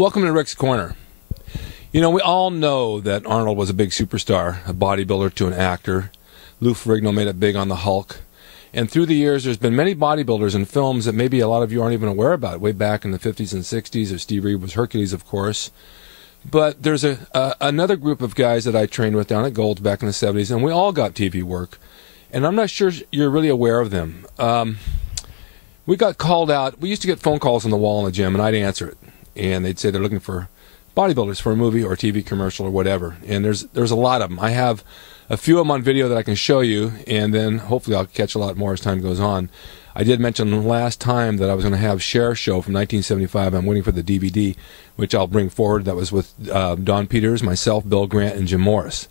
Welcome to Rick's Corner. You know, we all know that Arnold was a big superstar, a bodybuilder to an actor. Lou Ferrigno made it big on the Hulk. And through the years, there's been many bodybuilders in films that maybe a lot of you aren't even aware about. Way back in the 50s and 60s, Steve Reed was Hercules, of course. But there's another group of guys that I trained with down at Gold's back in the 70s, and we all got TV work. And I'm not sure you're really aware of them. We got called out. We used to get phone calls on the wall in the gym, and I'd answer it. And they'd say they're looking for bodybuilders for a movie or a TV commercial or whatever. And there's a lot of them. I have a few of them on video that I can show you, and then hopefully I'll catch a lot more as time goes on. I did mention last time that I was going to have Cher Show from 1975. I'm waiting for the DVD, which I'll bring forward. That was with Don Peters, myself, Bill Grant, and Jim Morris.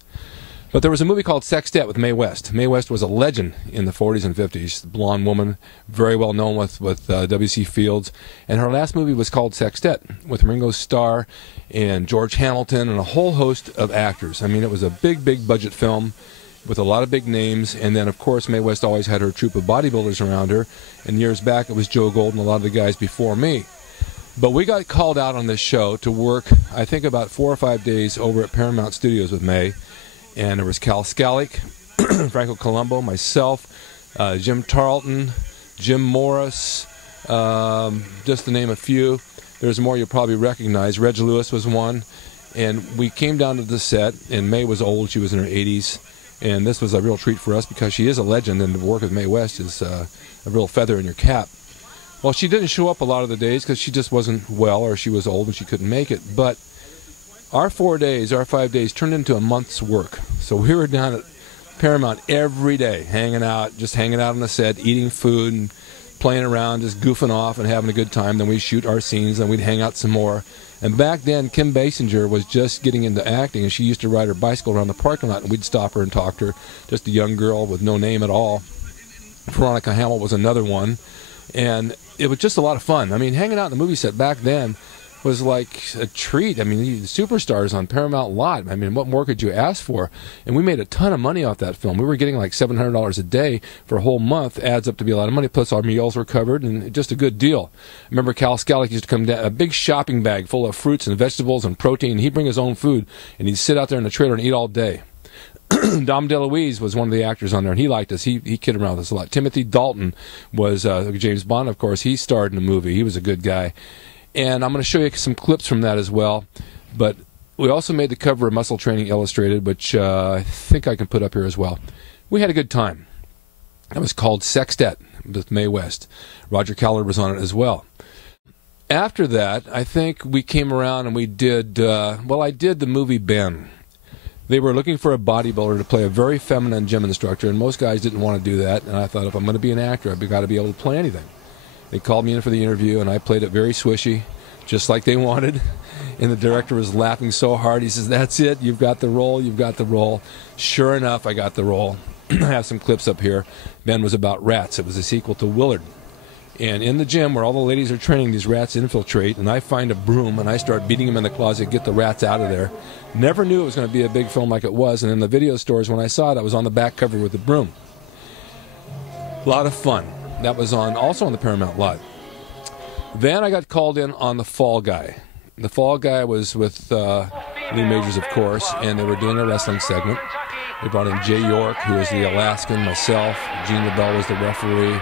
But there was a movie called Sextet with Mae West. Mae West was a legend in the 40s and 50s. Blonde woman, very well known with W.C. Fields. And her last movie was called Sextet with Ringo Starr and George Hamilton and a whole host of actors. I mean, it was a big, big budget film with a lot of big names. And then, of course, Mae West always had her troupe of bodybuilders around her. And years back, it was Joe Gold and a lot of the guys before me. But we got called out on this show to work, I think, about 4 or 5 days over at Paramount Studios with Mae. And there was Cal Scalic, Franco Colombo, myself, Jim Tarleton, Jim Morris, just to name a few. There's more you'll probably recognize. Reg Lewis was one. And we came down to the set, and Mae was old. She was in her 80s. And this was a real treat for us because she is a legend, and to work with Mae West is a real feather in your cap. Well, she didn't show up a lot of the days because she just wasn't well or she was old and she couldn't make it. But our 4 days, our 5 days turned into a month's work. So we were down at Paramount every day, hanging out on the set, eating food and playing around, just goofing off and having a good time. Then we'd shoot our scenes, and we'd hang out some more. And back then, Kim Basinger was just getting into acting, and she used to ride her bicycle around the parking lot, and we'd stop her and talk to her. Just a young girl with no name at all. Veronica Hamill was another one. And it was just a lot of fun. I mean, hanging out in the movie set back then was like a treat. I mean, the superstars on Paramount lot. I mean, what more could you ask for? And we made a ton of money off that film. We were getting like $700 a day for a whole month. Adds up to be a lot of money. Plus our meals were covered, and just a good deal. I remember Cal Scalic used to come down, a big shopping bag full of fruits and vegetables and protein. He'd bring his own food, and he'd sit out there in the trailer and eat all day. Dom DeLuise was one of the actors on there, and he liked us. He kidded around with us a lot. Timothy Dalton was James Bond, of course. He starred in the movie. He was a good guy. And I'm going to show you some clips from that as well. But we also made the cover of Muscle Training Illustrated, which I think I can put up here as well. We had a good time. That was called Sextet with Mae West. Roger Callard was on it as well. After that, I think we came around and we did, I did the movie Ben. They were looking for a bodybuilder to play a very feminine gym instructor, and most guys didn't want to do that. And I thought, if I'm going to be an actor, I've got to be able to play anything. They called me in for the interview, and I played it very swishy, just like they wanted. And the director was laughing so hard. He says, "That's it. You've got the role. You've got the role." Sure enough, I got the role. I have some clips up here. Ben was about rats. It was a sequel to Willard. And in the gym where all the ladies are training, these rats infiltrate, and I find a broom, and I start beating them in the closet, get the rats out of there. Never knew it was going to be a big film like it was, and in the video stores, when I saw it, I was on the back cover with the broom. A lot of fun. That was also on the Paramount lot. Then I got called in on The Fall Guy. The Fall Guy was with Lee Majors, of course, and they were doing a wrestling segment. They brought in Jay York, who was the Alaskan, myself. Gene LaBelle was the referee.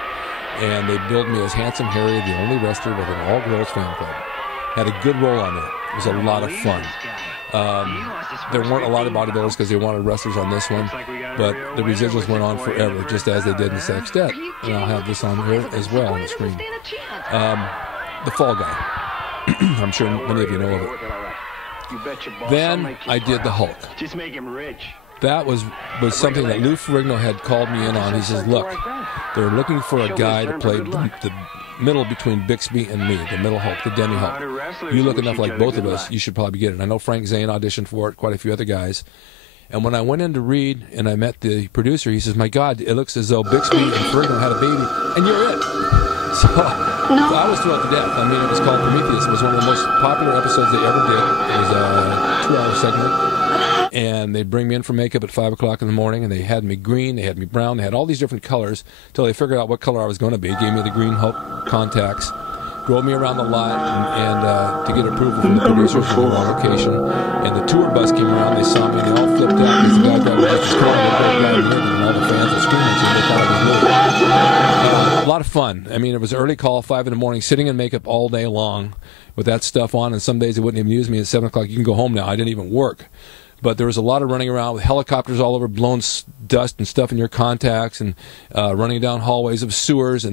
And they billed me as Handsome Harry, the only wrestler with an all-girls fan club. Had a good role on there. It was a lot of fun. There weren't a lot of bodybuilders because they wanted wrestlers on this one, but the residuals went on forever, just as they did in Sextet. And I'll have this on here as well on the screen. The Fall Guy. I'm sure many of you know of it. Then I did the Hulk. Just make him rich. That was something that Lou Ferrigno had called me in on. He says, "Look, they're looking for a guy to play the middle between Bixby and me, the middle Hulk, the demi Hulk. You look enough like both of us, you should probably get it." I know Frank Zane auditioned for it, quite a few other guys. And when I went in to read and I met the producer, he says, "My God, it looks as though Bixby and Ferrigno had a baby, and you're it." So I was thrilled to death. I mean, it was called Prometheus. It was one of the most popular episodes they ever did. It was a 2-hour segment. And they'd bring me in for makeup at 5 o'clock in the morning, and they had me green, they had me brown, they had all these different colors until they figured out what color I was going to be. Gave me the green Hulk contacts. drove me around the lot and to get approval from the producers when we were on location. And the tour bus came around, they saw me, and they all flipped out because the guy driving his car and all the fans were screaming, so they thought it was Louis. A lot of fun. I mean, it was early call, 5 in the morning, sitting in makeup all day long with that stuff on, and some days they wouldn't even use me. At 7 o'clock, you can go home now. I didn't even work. But there was a lot of running around with helicopters all over, blowing dust and stuff in your contacts, and running down hallways of sewers.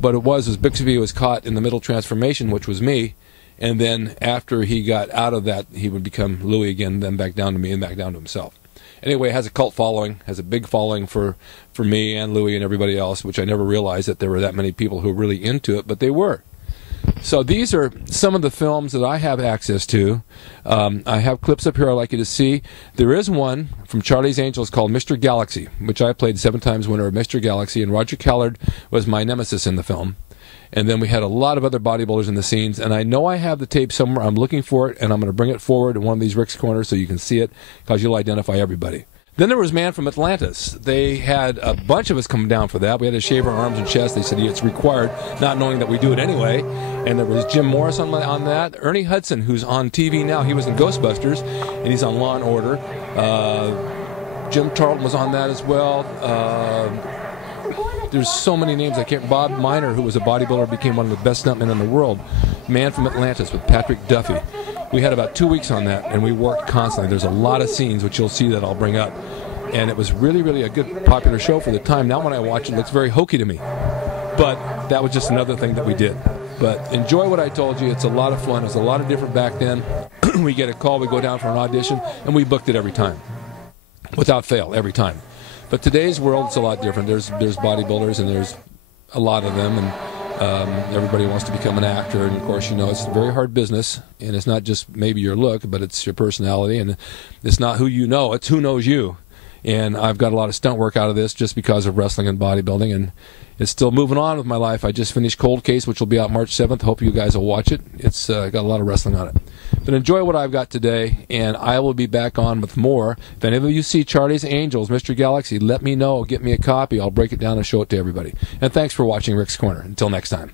But it was Bixby was caught in the middle transformation, which was me. And then after he got out of that, he would become Louis again, then back down to me and back down to himself. Anyway, it has a cult following, has a big following for me and Louis and everybody else, which I never realized that there were that many people who were really into it, but they were. So these are some of the films that I have access to. I have clips up here I'd like you to see. There is one from Charlie's Angels called Mr. Galaxy, which I played 7 times winner of Mr. Galaxy, and Roger Callard was my nemesis in the film. And then we had a lot of other bodybuilders in the scenes, and I know I have the tape somewhere. I'm looking for it, and I'm going to bring it forward in one of these Rick's Corners so you can see it, because you'll identify everybody. Then there was Man from Atlantis. They had a bunch of us come down for that. We had to shave our arms and chest. They said it's required, not knowing that we do it anyway. And there was Jim Morris on that. Ernie Hudson, who's on TV now. He was in Ghostbusters, and he's on Law & Order. Jim Tarleton was on that as well. There's so many names. I can't. Bob Miner, who was a bodybuilder, became one of the best stuntmen in the world. Man from Atlantis with Patrick Duffy. We had about 2 weeks on that, and we worked constantly. There's a lot of scenes, which you'll see that I'll bring up. And it was really, really a good, popular show for the time. Now when I watch it, it looks very hokey to me. But that was just another thing that we did. But enjoy what I told you. It's a lot of fun. It was a lot of different back then. We get a call, we go down for an audition, and we booked it every time. Without fail, every time. But today's world, it's a lot different. There's bodybuilders, and there's a lot of them, and everybody wants to become an actor, and of course, you know, it's a very hard business, and it's not just maybe your look, but it's your personality, and it's not who you know, it's who knows you. And I've got a lot of stunt work out of this just because of wrestling and bodybuilding, and it's still moving on with my life. I just finished Cold Case, which will be out March 7th. Hope you guys will watch it. It's got a lot of wrestling on it. But enjoy what I've got today, and I will be back on with more. If any of you see Charlie's Angels, Mr. Galaxy, let me know. Get me a copy. I'll break it down and show it to everybody. And thanks for watching Rick's Corner. Until next time.